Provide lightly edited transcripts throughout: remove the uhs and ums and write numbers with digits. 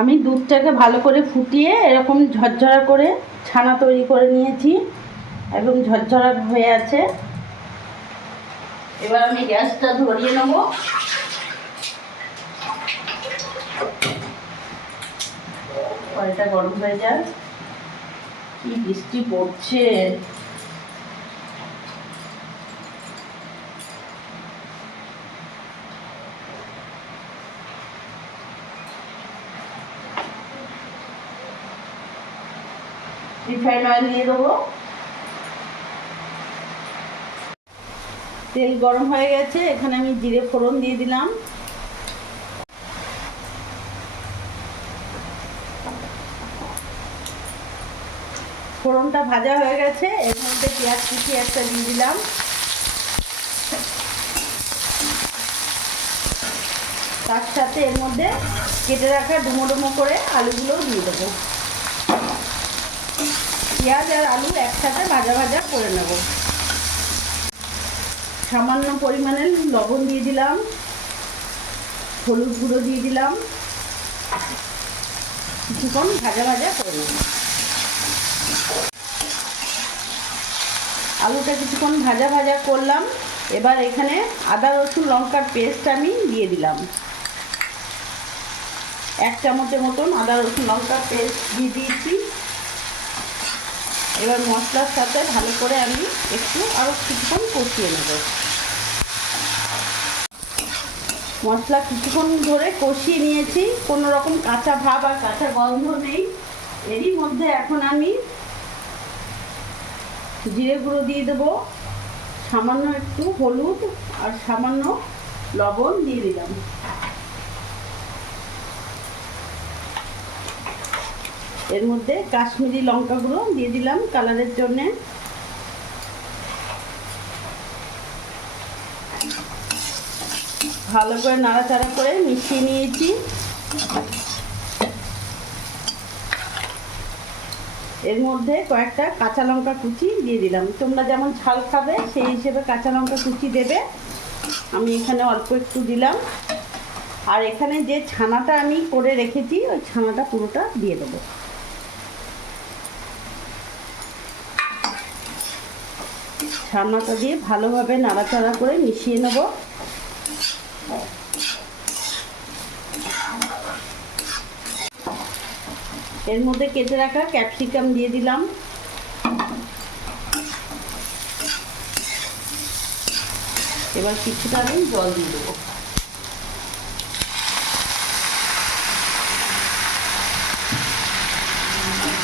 আমি দুধটাকে ভালো করে ফুটিয়ে এরকম ঝরঝরা করে ছানা তৈরি করে নিয়েছি। একদম ঝরঝরা হয়ে আছে। এবার আমি গ্যাসটা ধরিয়ে নেব। কড়াইটা গরম হয়ে যায়। কি বৃষ্টি পড়ছে! রিফাইন অয়েল দিয়ে দেবো। তেল গরম হয়ে গেছে, এখানে আমি জিরে ফোড়ন দিয়ে দিলাম। ফোড়নটা ভাজা হয়ে গেছে, এর মধ্যে পেঁয়াজ কুচি একটা দিয়ে দিলাম। তার সাথে এর মধ্যে কেটে রাখা ডুমো ডুমো করে আলুগুলোও দিয়ে দেবো। পেঁয়াজ আর আলু একসাথে ভাজা ভাজা করে নেব। সামান্য পরিমাণে লবণ দিয়ে দিলাম, হলুদ গুঁড়ো দিয়ে দিলাম। কিছুক্ষণ ভাজা ভাজা করে নেব। আলুটা কিছুক্ষণ ভাজা ভাজা করলাম। এবার এখানে আদা রসুন লঙ্কার পেস্ট আমি দিয়ে দিলাম। 1 চামচের মতন আদা রসুন লঙ্কার পেস্ট দিয়ে দিয়েছি। এবার মশলার সাথে ভালো করে আমি একটু আরও কিছুক্ষণ কষিয়ে নেব। মশলা কিছুক্ষণ ধরে কষিয়ে নিয়েছি, কোনো রকম কাঁচা ভাব আর কাঁচা গন্ধ নেই। এরই মধ্যে এখন আমি জিরে গুঁড়ো দিয়ে দেবো, সামান্য একটু হলুদ আর সামান্য লবণ দিয়ে দিলাম। এর মধ্যে কাশ্মীরি লঙ্কা গুঁড়ো দিয়ে দিলাম কালারের জন্যে। ভালো করে নাড়াচাড়া করে মিশিয়ে নিয়েছি। এর মধ্যে কয়েকটা কাঁচা লঙ্কা কুচি দিয়ে দিলাম। তোমরা যেমন ঝাল খাবে সেই হিসেবে কাঁচা লঙ্কা কুচি দেবে। আমি এখানে অল্প একটু দিলাম। আর এখানে যে ছানাটা আমি করে রেখেছি ওই ছানাটা পুরোটা দিয়ে দেবো। ছানাটা দিয়ে ভালোভাবে নাড়াচাড়া করে মিশিয়ে নেব। এর মধ্যে কেটে রাখা ক্যাপসিকাম দিয়ে দিলাম। এবার কিছুটা আমি জল দিয়ে দেবো।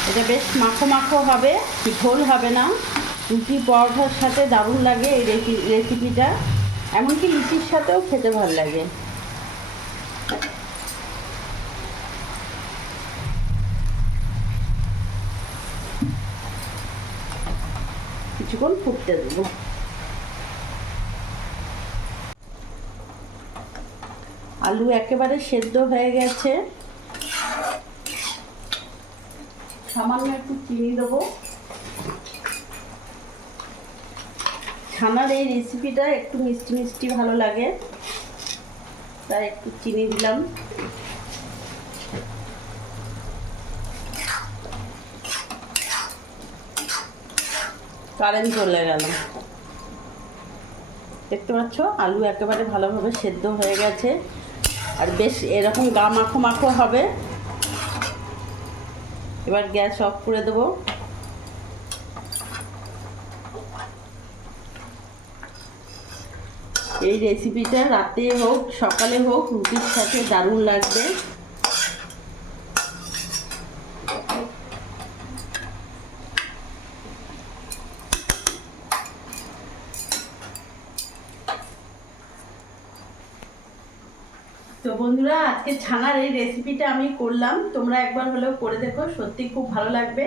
এটা বেশ মাখো মাখো হবে, ঝোল হবে না। রুটি পরোটার সাথে দারুণ লাগে এই রেসিপিটা। এমনকি লুচির সাথেও খেতে ভালো লাগে। কিছুক্ষণ ফুটতে দেবো। আলু একেবারে সেদ্ধ হয়ে গেছে। সামান্য একটু চিনি দেবো। ছানার এই রেসিপিটা একটু মিষ্টি মিষ্টি ভালো লাগে, তাই একটু চিনি দিলাম। কারেন্ট চলে গেল। দেখতে পাচ্ছ আলু একেবারে ভালোভাবে সেদ্ধ হয়ে গেছে আর বেশ এরকম গা মাখো মাখো হবে। এবার গ্যাস অফ করে দেবো। এই রেসিপিটা রাতে হোক সকালে হোক রুটির সাথে দারুণ লাগবে। তো বন্ধুরা, আজকে ছানার এই রেসিপিটা আমি করলাম। তোমরা একবার হলেও করে দেখো, সত্যি খুব ভালো লাগবে।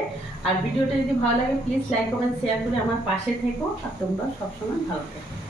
আর ভিডিওটা যদি ভালো লাগে প্লিজ লাইক কমেন্ট শেয়ার করে আমার পাশে থেকো। আর তোমরা সবসময় ভালো থেকো।